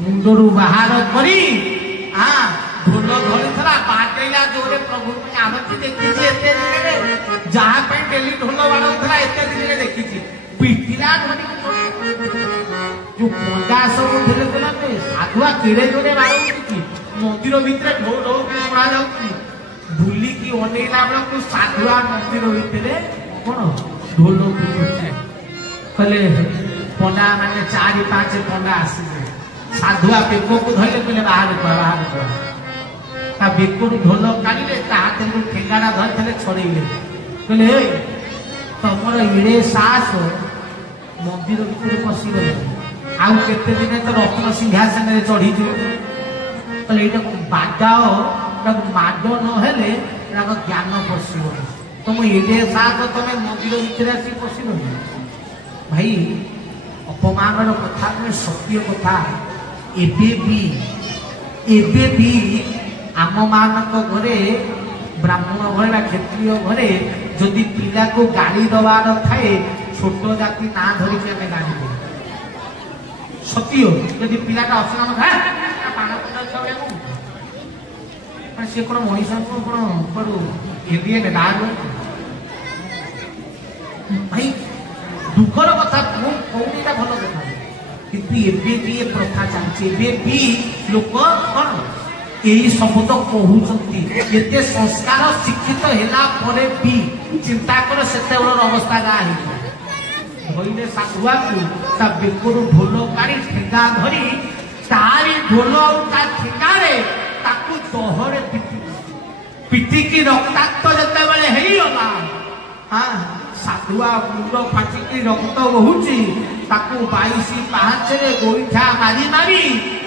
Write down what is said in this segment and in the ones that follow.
मुंडरू बाहर करी ढोल धरी बाटेला जोरे प्रभु आरती देखी जहाँ डेली ढोल बाड़ा एत दिन देखी पिटिला जो पंडा सब थे साधुआ केड़े जोरे बाड़ी मंदिर भितर ढो ढो पड़ा जाऊँगी बुलिकी अनेला बेलू साधुआ मंदिर भितर कौन ढोल कहले पंडा माने 4-5 पंडा आसिले साधुआ बेक को धरले कहले बाहर ता बेक ढोल काढ़े हाथ में ठेंगाड़ा धरते छड़ेले कहले तुमर इड़े साहस मंदिर भितर पशिगले आउ केते दिन तो रत्न सिंहासन चढ़ी कहले ये बाडाओ माड नहेले ज्ञान पशिब तुम इड़े साहस तुम मंदिर भितर आसी पशिगल भाई अपमान कथा नुहे सत्य कथा एबे भी आम मान घरे ब्राह्मण घरे क्षत्रिय घरे जदि पिला को गाड़ी दबार थाए छोट जाति ना धरिक आम गाड़ी दे सत्य जदि पिलाटा असला सी कौन मनीष कौन एरिए भाई दुखर कथा कौटा भल कथा किंतु एबे भी ये प्रथा चलती लोक कौन यही शब्द कहते संस्कार शिक्षित है चिंता कर से अवस्था धरले साधुआ को बेकर ढोल काढ़ी ठेंगा धरी तारी ढोल ठेंगारे दहरे पिटिकी रक्ताक्त जिते होगा हाँ साधुआ मुंड फाटिकी रक्त बहुची 22 पाहाचरे गोईठा मारी मारी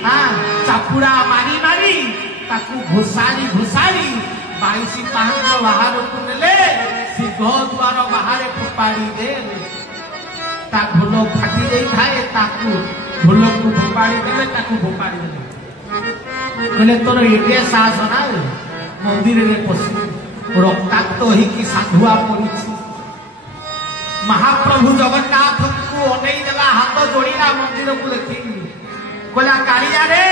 हाँ चापुड़ा मारी मारी घोषारी 22 पाहाच बाहर को नेले सिंह द्वार बाहर फोपाड़ी दे ढोल फाटी जाए ढोल को फोपाड़ी देले फोपाड़ी देले कहले तोर एटे साहस ना मंदिर में पशि रक्ताक्त होगी साधुआ पड़ी महाप्रभु जगन्नाथ को अनई देला हाथ जोड़ा मंदिर को देखी कहला कालिया रे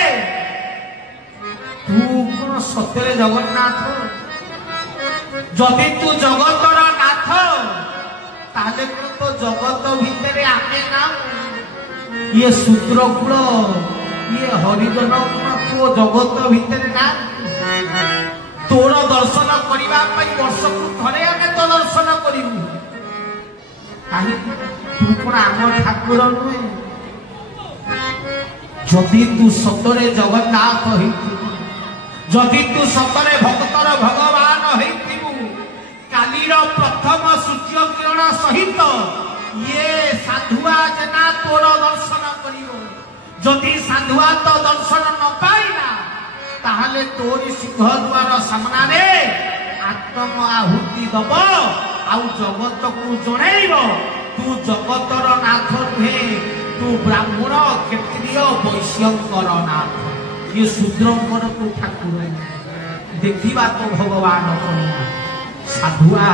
तू कौन सत्य जगन्नाथ जदि तू जगतर नाथ ताले तो जगत भितर आमे ना ये शूद्रकूल ये हरिजन तू जगत भितर ना तोर दर्शन करने वर्ष को थे आम तो दर्शन करूँ तू कौन आम ठाकुर नुहे जदि तू सतरे जगन्नाथ जदि तू सतरे भक्तर भगवान कालीर प्रथम सूर्य किरण सहित ये साधुआ जेना तोर दर्शन कर जदि साधुआ तो दर्शन न पाइला ताहले तोरी सिंह द्वार सामने आत्म आहुति दब आउ जगत को जणैब तू जगतर नाथ नुहे तू ब्राह्मण क्षत्रिय वैश्यंकर नाथ ये शूद्रंकर तू ठाकुर देखा तो भगवान साधुआ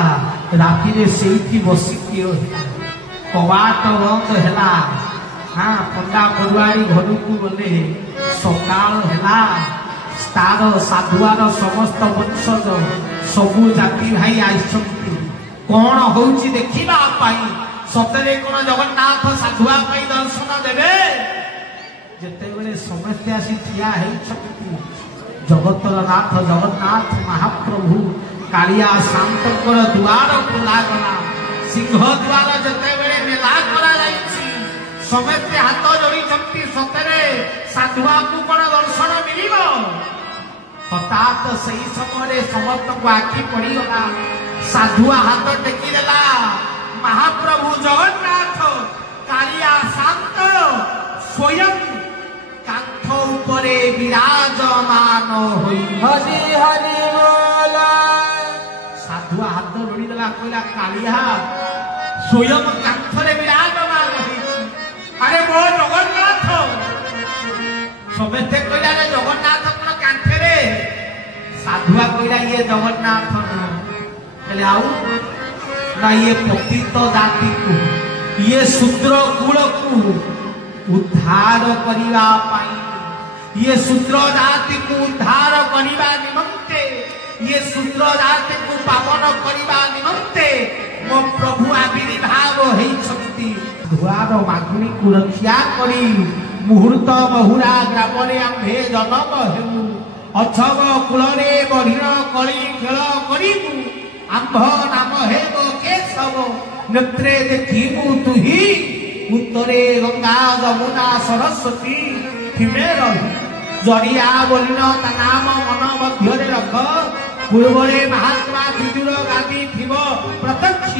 राति से बसिकी कवाट बंद है हाँ पंडा बरुआरी घर को गले सकाल है तार साधुआर समस्त वंशज सबू जाति भाई आई कौन हो देखा सतरे कौन जगन्नाथ साधुआ दर्शन देवे जिते बड़े समस्ते आसी ठिया जगतर नाथ जगन्नाथ महाप्रभु कालिया शांतर द्वार खोलागला सिंह द्वार जिते बड़े मेला करा समस्ते हाथ जोड़ी सतरे साधुआ को कौन दर्शन मिल हठात से समय समस्त को आखि पड़गला साधुआ हाथ टेकीदेला महाप्रभु जगन्नाथ कालिया शांत स्वयं कांथ उपरे विराजमान होई हरि हरि बोला साधुआ हाथ जोड़ीदेला कहला कालिया स्वयं कांथरे विराजमान होई अरे बो जगन्नाथ समस्ते कहला रे जगन्नाथ कोन कांथरे साधुआ कहला ये जगन्नाथ कहले आउ ना ये पतित जाति को ये शूद्र कुल को उद्धार करिवा पाई ये शूद्र जाति को उद्धार करने निमंते ये शूद्र जाति को पावन करने निमंते मो प्रभु आविर्भाव होइछंती धुआर मागुणी को रक्षा करी मुहूर्त बहुरा ग्राम रे आम्भे जन्म हेमु अछब कुलरे बहिण कली खेल करिबु आम्भ नाम हेब केशव नेत्रे देखिबु तुही उत्तरे गंगा यमुना सरस्वती हिमे रही जरिया बोलिन ता नाम मन मध्य रख पूर्वरे महात्मा विदुर गादी थिब प्रत्यक्ष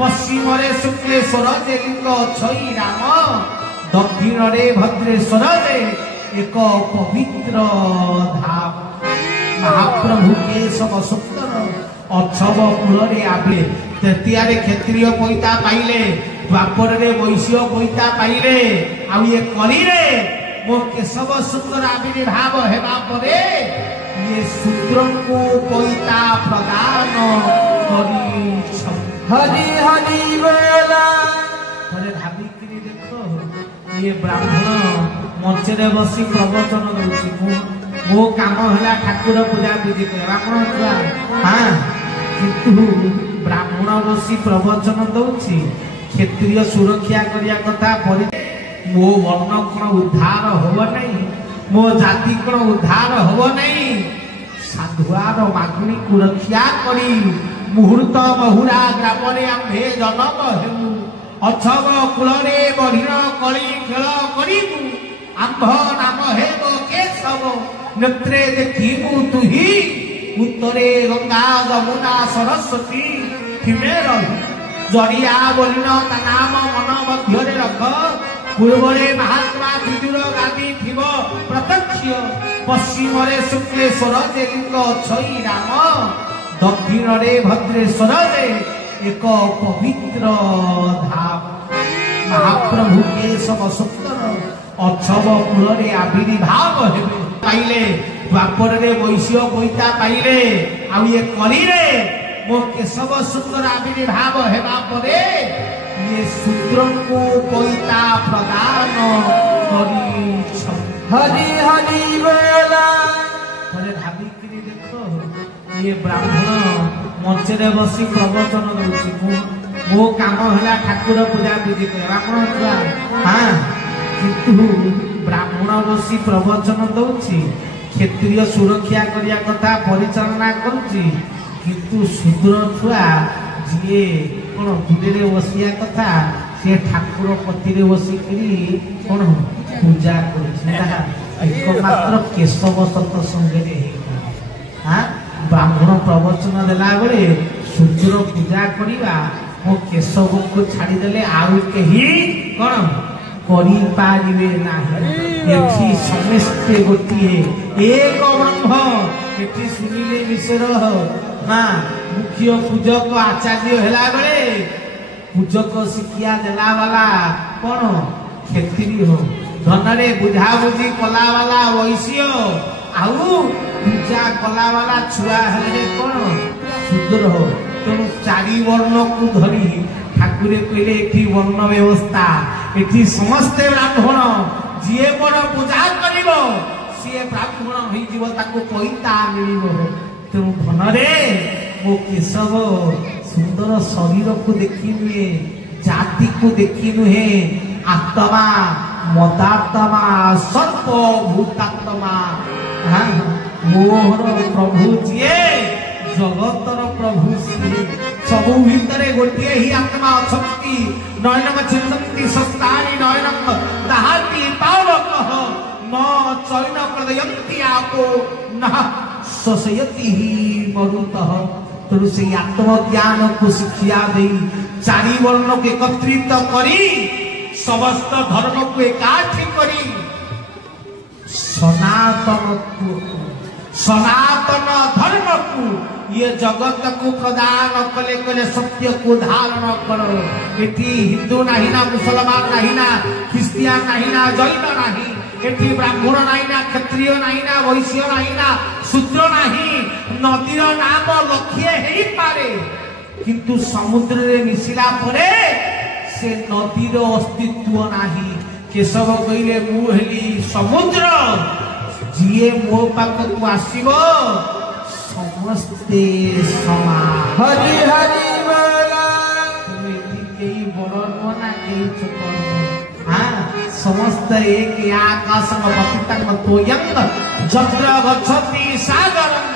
पश्चिम रे शुक्लेश्वर लिंग छई राम दक्षिण रे भद्रेश्वर रे एक पवित्र धाम महाप्रभु केशव सुंदर अक्षव कूल रे आबे तृतीया रे क्षत्रिय पैता पाइले द्वापर रे वैश्य पैता पाइले आ ये कली रे मो केशव सुंदर आविर्भाव हेबा परे ये शूद्र को पैता प्रदान करी हरि हरि बोला अरे भाभी कि देखो ये ब्राह्मण मंच रे बसी प्रवचन दउछि मो काम हला ठाकुर पूजा विधि करे ब्राह्मण छुआ हां किंतु ब्राह्मण बसी प्रवचन दउछि क्षेत्रीय सुरक्षा करिया कथा परि मो वर्ण कोन उद्धार होब नहीं मो जाति कोन उद्धार होब नहीं साधुआर मागुणी को रक्षा करी मुहूर्त बहुरा ग्राम रे आम्भे जन्म हेमु अछब कुलरे बहिण कली खेल करिबु आम्भ नाम हेब केशव नेत्रे देखिबु तुही उत्तरे गंगा यमुना सरस्वती हिमे रही जरिया बोलिन ता नाम मन मध्य रख पूर्वरे महात्मा विदुर गादी थिब प्रत्यक्ष पश्चिम रे शुक्लेश्वर लिंग छई राम दक्षिण रे भद्रेश्वर रे एक पवित्र धाम महाप्रभु केशव सुंदर अक्षव कूल रे आविर्भाव हेबे पाइले द्वापर रे वैश्य पैता पाइले आ ये कली रे मो केशव सुंदर आविर्भाव हेबा परे ये शूद्र को पैता प्रदान करी हरि हरि बोला अरे भाभी कि देखो ये ब्राह्मण मंच रे बसी प्रवचन दउछि मो काम हला ठाकुर पूजा विधि करे ब्राह्मण छुआ हां किंतु ब्राह्मण बसी प्रवचन दउछि क्षेत्रीय सुरक्षा करिया कथा परिचालना करूछि किंतु शूद्र छुआ जे कोन गुडे बसिया कथा से ठाकुर पति रे बसिकरी कोन पूजा करूछि एकमात्र केशव सत संगे रे हां ब्राह्मण प्रवचन देला बेले शूद्र पूजा करिबा मो केशव को छाड़ी देले आउ केही कोन करी पारिबे नाही एठी समस्त गोटिए एक ब्रह्म एठी सुनिले मिश्र ना मुख्य पूजक आचार्य हेला बेले पूजक शिक्षा देला वाला कोन क्षेत्रीय हो धनरे बुझा बुझी कला वाला वैश्य आउ पूजा कला वाला छुआ हेले कोन शूद्र हो तेणु चारि वर्ण को धरी ठाकुरे कहले एठी वर्ण व्यवस्था एठी समस्त ब्राह्मण जिए बड़ पूजा करिवो सिए ब्राह्मण होई जीव ताको पैता मिलिवो तेणु धनरे मो केशव सुंदर शरीर को देखी नुहे जाति को देखी नुहे आत्मा मदात्मा सर्व भूतात्मा मोहर प्रभु जिए जगतर प्रभु सिए सबु भितरे गोटे ही आत्मा अछंती नयनम चिंतन्ति सस्तानि नयनम दहाति पावकः न चैन प्रदयन्ति आपो न शशयति ही मरुतः तेणु से आत्मज्ञान को शिक्षा दे चारि वर्ण को एकत्रित करी समस्त धर्म को एकाठी करी सनातन धर्म को ये जगत को प्रदान कले कले सत्य को धारण करो एटी हिंदू नहीं ना मुसलमान नहीं ना ख्रिस्टियान नहीं ना जैन नहीं एटी ब्राह्मण नहीं ना क्षत्रिय नहीं ना वैश्य नहीं ना शूद्र नहीं नदीर नाम लक्ष्य हेई पारे किंतु समुद्र रे मिसिला परे से नदीर अस्तित्व नहीं केशव कहले मु हेली समुद्र जीए मो पाखकु आसीबो समस्ते समान। हरि हरि बोला केही बड़ ना केही छोट हाँ समस्त एक आकाशम पतितं तोयं जत्र गच्छति सागरं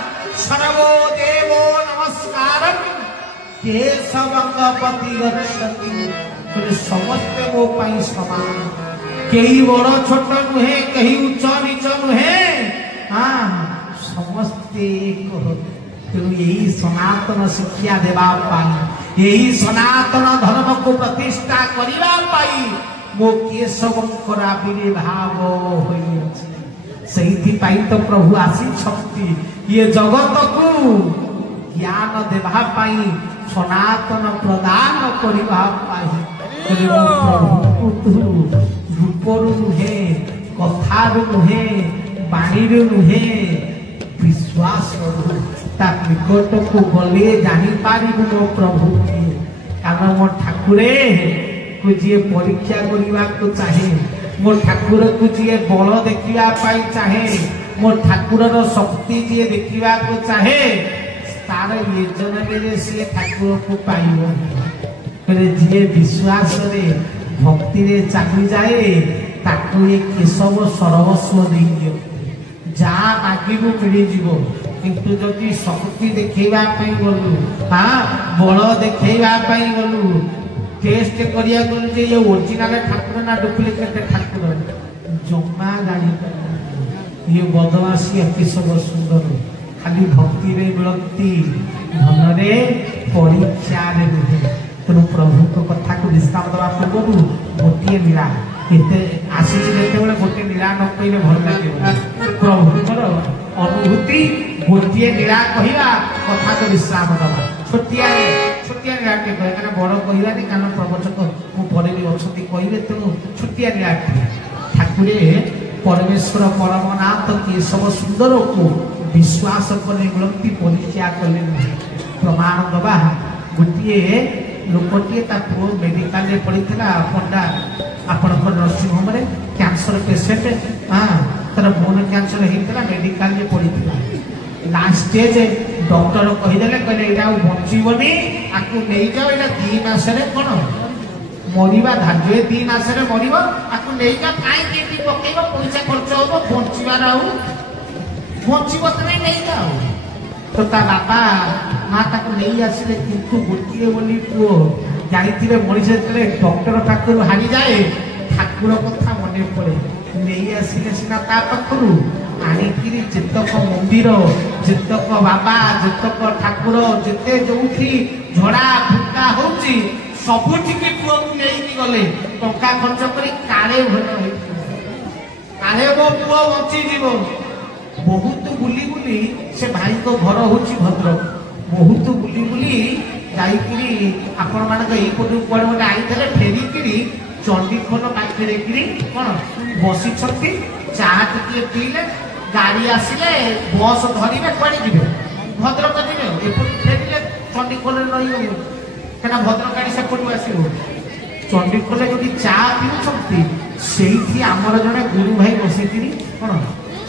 सर्वो देवो नमस्कारं केशवं पति गच्छति समस्ते मो पाई समान केही बड़ छोट नुहे केही उच्च नीच नुहे हाँ समस्ते तेणु यही सनातन शिक्षा देवा पाई यही सनातन धर्म को प्रतिष्ठा करिबा पाई मो केशवंकर आविर्भाव होइछि सही पाई तो प्रभु आसी छक्ति ये जगत को ज्ञान देवा पाई सनातन प्रदान करिबा पाई प्रभु रूपरु नुहे कथारु नुहे बाणीरु नुहे विश्वास निकट को गले जानी पारिबु मो प्रभु कारण मो ठाकुरे को जी परीक्षा करने को चाहे मो ठाकुर को जी बल देखा चाहे मो ठाकुर शक्ति जी देखा को चाहे तार ये जन्म सी ठाकुर को पाइब जी विश्वास रे भक्ति रे चली जाए ताकू ये केशव सर्वस्व नहीं जहाँ मागिबू मिल जीव किंतु जदि शक्ति देखा गलु हाँ बल देखा गलु टेस्ट करिया गलु जे ये ओरिजिनल ठाकुर ना डुप्लिकेट ठाकुर जमा जानी ये बदमाशी केशव सुंदर खाली भक्ति रे मिलती धन रे परीक्षा रे नुहे तेणु प्रभु को कथा को विस्तार दवा पूर्व गोटे लीला आसी गोटे लीला न कहले भल लगे प्रभुଙ୍କର अनुभूति गोटे लीला कहवा कथा को विश्राम दवा छोटिया लीला टे कहे बड़ कहवानी कारण प्रवचक मुझे भी अच्छी कहे तेणु छोटिया लीला ठाकुरे परमेश्वर परमनाथ केशव सुंदर को विश्वास कले मिलती परीक्षा कले प्रमाण दवा गोटे लोकटे पुओ मेडिकल पड़ा पंडा आपण नर्सिंग होम कैंसर पेसेंट हाँ तर बोन कैंसर होता मेडिकल पड़ा लास्ट स्टेज डॉक्टर कहीदे कहले यहाँ बचबनी आपको नहीं जाओ यहाँ 2 मासरे कौन मरवा धार्य 2 मासरे मर आपको नहीं जा कहीं पकड़ पैसा खर्च हम बचार बचब तो नहीं जाओ तो ता बापा माँ ताको नहीं आसिले किंतु गोटे बोली पुओ जानी मनीष जो डॉक्टर पाखर हारी जाए ठाकुर कथा मन पड़े नहीं आसिले सीना ता पाखर आणिकी जेतक मंदिर जेतक बाबा जेतक ठाकुर जेते जो झड़ा फुटा होची सबुठिकी पुओ को नहीं गले टंका खर्च कर काले भल काले मो पुओ बची जीव बहुत बुली बुली से भाई को घर होची भद्रक बहुत बुली बुली जाइकरी आपण मानक एपटू कुआडे गोटे आईथे फेरिकी चंडीखोल पाखे कौन बसी चा टी पीले गाड़ी आसिले बस धरवे कुआडे जी भद्रक जी एपटू फेरिले चंडीखोल रही क्या भद्रक गाड़ी सेपटू आसो चंडीखोल जो चा पीऊँ से आमर जड़े गुरु भाई बस कौन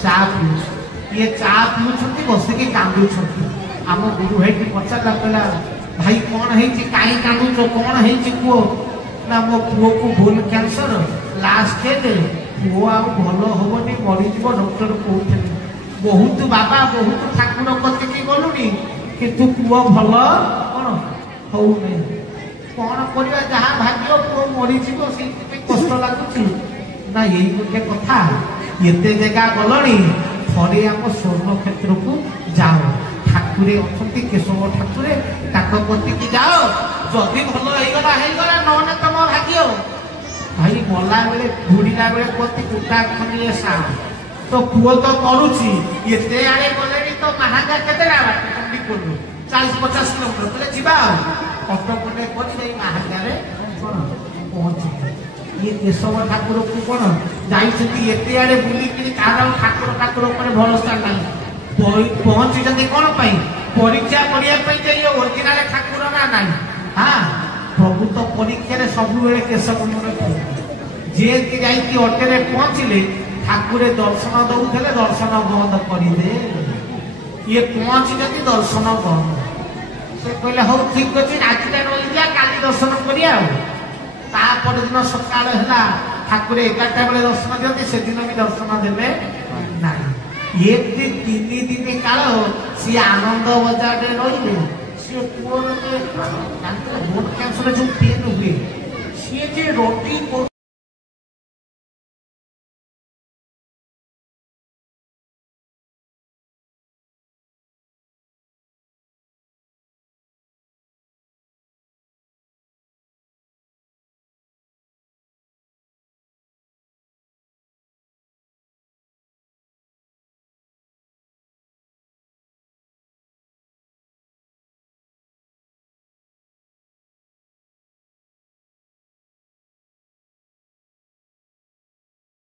चा पीऊ ये चा पीऊँ बसिकी कांदुं आम गुरु भाई की पचारा कहला भाई कौन है कहीं कांदुच कौन है पुओ ना मो पुओ को बोल कैंसर लास्ट पुओ आ भल हेनी मरीज डॉक्टर कहते बहुत बाबा बहुत ठाकुर कतिकी गलुनी किंतु पुओ भल कौन हो कौन कर जहाँ भाग्य पुओ मरीज से कष्ट लगुच ना यही गोटे कथा एत जगह गलनी थे आम स्वर्ण क्षेत्र को जाओ ठाकुरे अच्छी केशव ठाकुरे कतिकी जाओ जदि भल होगला नौने तुम भाग्य भाई मला बेले बुड़ीला बेले कति कुटा खंडे सा तो पुओ तो मरुची एत आड़े गले तो महांगा केते 40-50 किलोमीटर बोले जीवा ऑटो कोटे कर महांगा पहुंची ये केशव ठाकुर को कौन जाइए एत आड़े बुलिकी ठाकुर ठाकुर भरोसा ना पहुंची कौन परीक्षा करने ओरिजिनल ठाकुर ना ना हाँ प्रभु तो परीक्षा सब केशव मन ଯେମିତି ଯାଇକି ଅଟେରେ ପହଞ୍ଚିଲେ ଠାକୁରେ ଦର୍ଶନ ଦଉଥିଲେ ଦର୍ଶନ ବନ୍ଦ କରିଦେ ଇଏ ପହଞ୍ଚିଛନ୍ତି ଦର୍ଶନ ବନ୍ଦ ସେ କହିଲେ ହଉ ଠିକ ଅଛି ଆଜିଟା ରହିଯିବା କାଲି ଦର୍ଶନ କରିବା ଆଉ ତାପର ଦିନ ସକାଳ ହେଲା ଠାକୁରେ 11ଟା ବେଳେ ଦର୍ଶନ ଦିଅନ୍ତି ସେଦିନ ବି ଦର୍ଶନ ଦେଲେ ନାହିଁ ଏମିତି 3 ଦିନ କାଳ ସିଏ ଆନନ୍ଦ ବଜାରରେ ରହିଲେ ସିଏ ପୁଅର ବୋନ କ୍ୟାନ୍ସର ଯୋଉ ପେନ୍ ହୁଏ ସିଏ ଯେ ରୋଟି